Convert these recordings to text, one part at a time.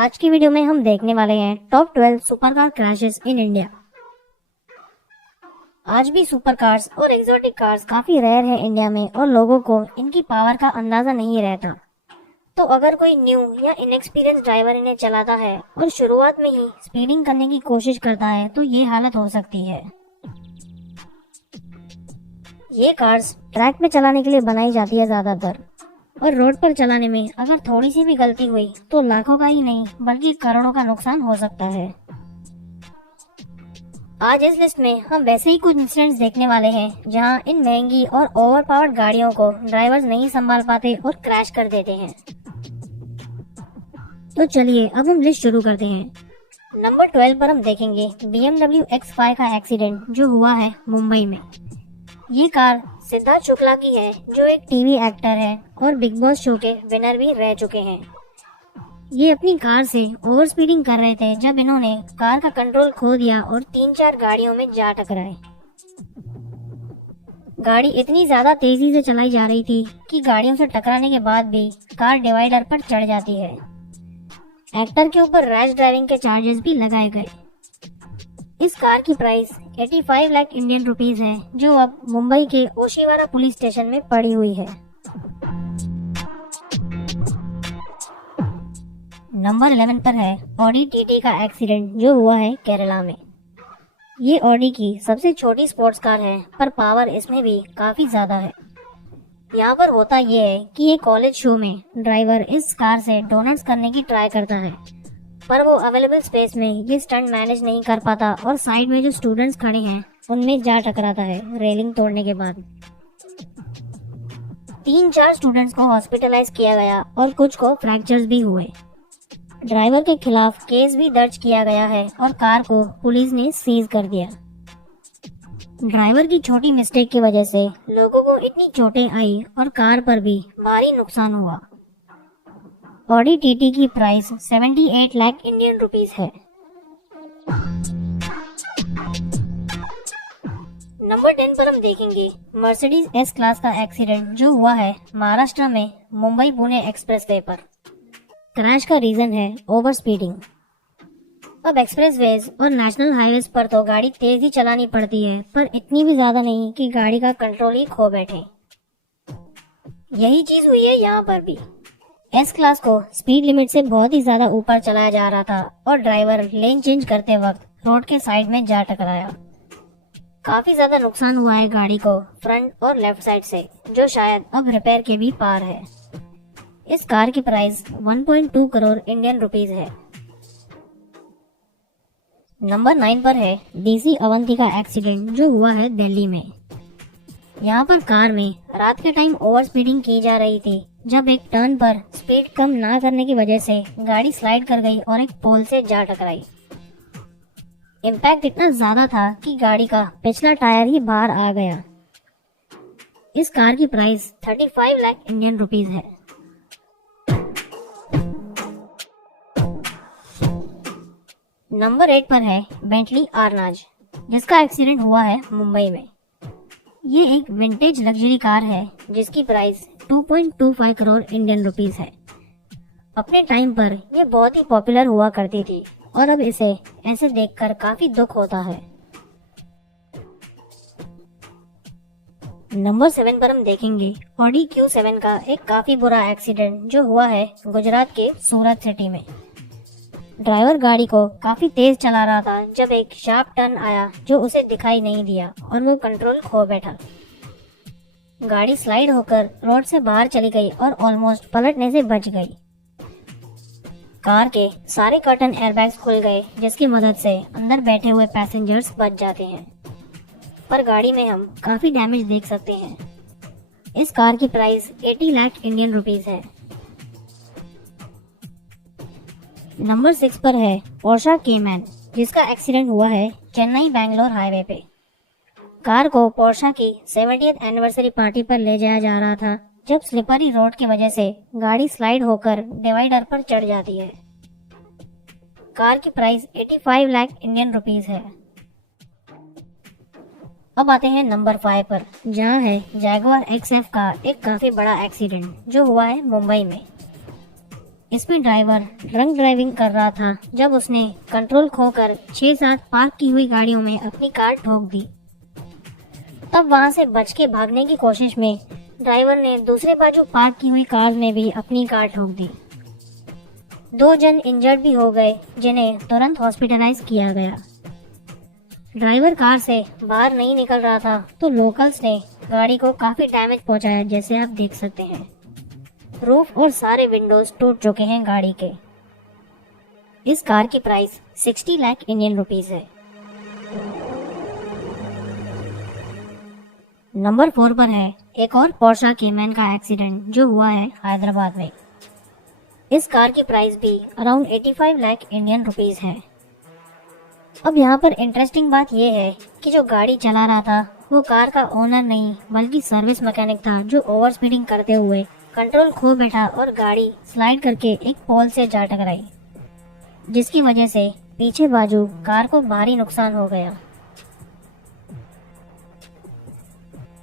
आज की वीडियो में हम देखने वाले हैं top 12 super car crashes in India. आज भी सुपर कार्स और एक्सोटिक कार्स काफी रेयर है इंडिया में और लोगों को इनकी पावर का अंदाजा नहीं रहता। तो अगर कोई न्यू या इनएक्सपीरियंस ड्राइवर इन्हें चलाता है और शुरुआत में ही स्पीडिंग करने की कोशिश करता है तो ये हालत हो सकती है। ये कार्स ट्रैक पे चलाने के लिए बनाई जाती है ज्यादातर, और रोड पर चलाने में अगर थोड़ी सी भी गलती हुई तो लाखों का ही नहीं बल्कि करोड़ों का नुकसान हो सकता है। आज इस लिस्ट में हम वैसे ही कुछ इंसिडेंट्स देखने वाले हैं जहां इन महंगी और ओवरपावर्ड गाड़ियों को ड्राइवर्स नहीं संभाल पाते और क्रैश कर देते हैं। तो चलिए अब हम लिस्ट शुरू करते हैं। नंबर 12 पर हम देखेंगे BMW X5 का एक्सीडेंट जो हुआ है मुंबई में। ये कार सिद्धार्थ शुक्ला की है जो एक टीवी एक्टर है और बिग बॉस शो के विनर भी रह चुके हैं। ये अपनी कार से ओवर स्पीडिंग कर रहे थे जब इन्होंने कार का कंट्रोल खो दिया और 3-4 गाड़ियों में जा टकराए। गाड़ी इतनी ज्यादा तेजी से चलाई जा रही थी कि गाड़ियों से टकराने के बाद भी कार डिवाइडर पर चढ़ जाती है। एक्टर के ऊपर रैश ड्राइविंग के चार्जेस भी लगाए गए। इस कार की प्राइस 85 लाख इंडियन रुपीस है जो अब मुंबई के ओशिवारा पुलिस स्टेशन में पड़ी हुई है। नंबर 11 पर है ऑडी टीटी का एक्सीडेंट जो हुआ है केरला में। ये ऑडी की सबसे छोटी स्पोर्ट्स कार है पर पावर इसमें भी काफी ज्यादा है। यहाँ पर होता ये है कि एक कॉलेज शो में ड्राइवर इस कार से डोनट्स करने की ट्राई करता है पर वो अवेलेबल स्पेस में ये स्टंट मैनेज नहीं कर पाता और साइड में जो स्टूडेंट्स खड़े हैं उनमें जा टकराता है रेलिंग तोड़ने के बाद। 3-4 स्टूडेंट्स को हॉस्पिटलाइज किया गया और कुछ को फ्रैक्चर्स भी हुए। ड्राइवर के खिलाफ केस भी दर्ज किया गया है और कार को पुलिस ने सीज कर दिया। ड्राइवर की छोटी मिस्टेक की वजह से लोगों को इतनी चोटें आई और कार पर भी भारी नुकसान हुआ। ऑडी टीटी की प्राइस 78 लाख इंडियन रुपीस है। नंबर 10 पर हम देखेंगे मर्सिडीज एस क्लास का एक्सीडेंट जो हुआ है महाराष्ट्र में मुंबई पुणे एक्सप्रेसवे पर। क्रैश का रीजन है ओवर स्पीडिंग। अब एक्सप्रेसवेज और नेशनल हाईवेज पर तो गाड़ी तेज ही चलानी पड़ती है पर इतनी भी ज्यादा नहीं कि गाड़ी का कंट्रोल ही खो बैठे। यही चीज हुई है यहाँ पर भी। एस क्लास को स्पीड लिमिट से बहुत ही ज्यादा ऊपर चलाया जा रहा था और ड्राइवर लेन चेंज करते वक्त रोड के साइड में जा टकराया। काफी ज्यादा नुकसान हुआ है गाड़ी को फ्रंट और लेफ्ट साइड से जो शायद अब रिपेयर के भी पार है। इस कार की प्राइस 1.2 करोड़ इंडियन रुपीस है। नंबर 9 पर है डीसी अवंती का एक्सीडेंट जो हुआ है दिल्ली में। यहाँ पर कार में रात के टाइम ओवर स्पीडिंग की जा रही थी जब एक टर्न पर स्पीड कम ना करने की वजह से गाड़ी स्लाइड कर गई और एक पोल से जा टकराई। इम्पैक्ट इतना ज्यादा था कि गाड़ी का पिछला टायर ही बाहर आ गया। इस कार की प्राइस 35 लाख इंडियन रुपीस है। नंबर 8 पर है बेंटली आरनाज जिसका एक्सीडेंट हुआ है मुंबई में। ये एक विंटेज लग्जरी कार है जिसकी प्राइस 2.25 करोड़ इंडियन रुपीस है। अपने टाइम पर ये बहुत ही पॉपुलर हुआ करती थी और अब इसे ऐसे देखकर काफी दुख होता है। नंबर 7 पर हम देखेंगे ऑडी Q7 का एक काफी बुरा एक्सीडेंट जो हुआ है गुजरात के सूरत सिटी में। ड्राइवर गाड़ी को काफी तेज चला रहा था जब एक शार्प टर्न आया जो उसे दिखाई नहीं दिया और वो कंट्रोल खो बैठा। गाड़ी स्लाइड होकर रोड से बाहर चली गई और ऑलमोस्ट पलटने से बच गई। कार के सारे कर्टन एयरबैग्स खुल गए जिसकी मदद से अंदर बैठे हुए पैसेंजर्स बच जाते हैं पर गाड़ी में हम काफी डैमेज देख सकते हैं। इस कार की प्राइस 80 लाख इंडियन रुपीस है। नंबर 6 पर है पोर्शा केमैन जिसका एक्सीडेंट हुआ है चेन्नई बैंगलोर हाईवे पे। कार को पोर्शा की 70th एनिवर्सरी पार्टी पर ले जाया जा रहा था जब स्लिपरी रोड की वजह से गाड़ी स्लाइड होकर डिवाइडर पर चढ़ जाती है। कार की प्राइस 85 लाख इंडियन रुपीस है। अब आते हैं नंबर 5 पर जहां है जैगुआर XF का एक काफी बड़ा एक्सीडेंट जो हुआ है मुंबई में। इसमें ड्राइवर ड्रंक ड्राइविंग कर रहा था जब उसने कंट्रोल खोकर 6-7 पार्क की हुई गाड़ियों में अपनी कार ठोक दी। तब वहां से बच के भागने की कोशिश में ड्राइवर ने दूसरे बाजू पार्क की हुई कार में भी अपनी कार ठोक दी। 2 जन इंजर्ड भी हो गए, जिन्हें तुरंत हॉस्पिटलाइज किया गया। ड्राइवर कार से बाहर नहीं निकल रहा था तो लोकल्स ने गाड़ी को काफी डैमेज पहुंचाया, जैसे आप देख सकते हैं। रूफ और सारे विंडोज टूट चुके हैं गाड़ी के। इस कार की प्राइस 60 लाख इंडियन रुपीस है। नंबर 4 पर है एक और पोर्शा केमैन का एक्सीडेंट जो हुआ है हैदराबाद में। इस कार की प्राइस भी अराउंड 85 लाख इंडियन रुपीस है। अब यहाँ पर इंटरेस्टिंग बात यह है कि जो गाड़ी चला रहा था वो कार का ओनर नहीं बल्कि सर्विस मैकेनिक था, जो ओवर स्पीडिंग करते हुए कंट्रोल खो बैठा और गाड़ी स्लाइड करके एक पोल से जा टकराई, जिसकी वजह से पीछे बाजू कार को भारी नुकसान हो गया।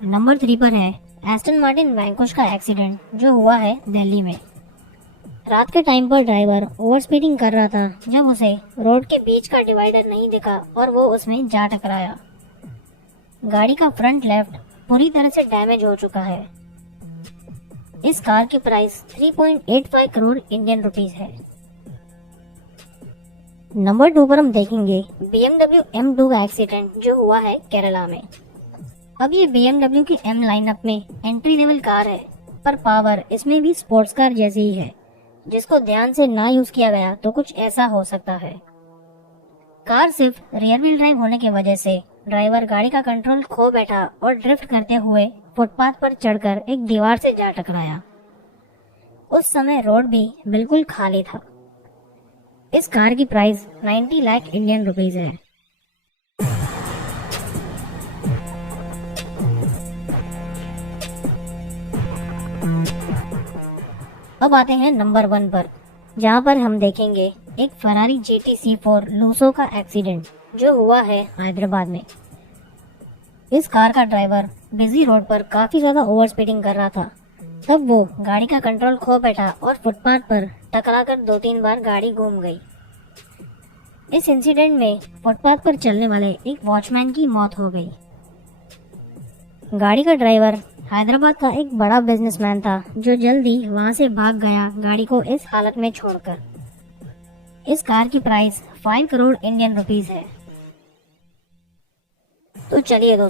नंबर 3 पर है एस्टन मार्टिन वैंकुश का एक्सीडेंट जो हुआ है दिल्ली में। रात के टाइम पर ड्राइवर ओवर स्पीडिंग कर रहा था जब उसे रोड के बीच का डिवाइडर नहीं दिखा और वो उसमें जा टकराया। गाड़ी का फ्रंट लेफ्ट पूरी तरह से डैमेज हो चुका है। इस कार की प्राइस 3.85 करोड़ इंडियन रुपीस है। नंबर 2 पर हम देखेंगे BMW M2 का एक्सीडेंट जो हुआ है केरला में। अब ये BMW की M लाइनअप में एंट्री लेवल कार है, पर पावर इसमें भी स्पोर्ट्स कार जैसी ही है, जिसको ध्यान से ना यूज किया गया तो कुछ ऐसा हो सकता है। कार सिर्फ रियर व्हील ड्राइव होने की वजह से ड्राइवर गाड़ी का कंट्रोल खो बैठा और ड्रिफ्ट करते हुए फुटपाथ पर चढ़कर एक दीवार से जा टकराया। उस समय रोड भी बिल्कुल खाली था। इस कार की प्राइस 90 लाख इंडियन रुपीस है। अब आते हैं नंबर 1 पर, जहां पर हम देखेंगे एक फरारी GT C4 लूसो का एक्सीडेंट जो हुआ है हैदराबाद में। इस कार का ड्राइवर बिजी रोड पर काफी ज्यादा ओवर स्पीडिंग कर रहा था, तब वो गाड़ी का कंट्रोल खो बैठा और फुटपाथ पर टकराकर 2-3 बार गाड़ी घूम गई। इस इंसिडेंट में फुटपाथ पर चलने वाले एक वॉचमैन की मौत हो गई। गाड़ी का ड्राइवर हैदराबाद का एक बड़ा बिजनेसमैन था जो जल्दी वहां से भाग गया गाड़ी को इस हालत में छोड़कर। इस कार की प्राइस 5 करोड़ इंडियन रुपीस है। तो चलिए दोस्तों,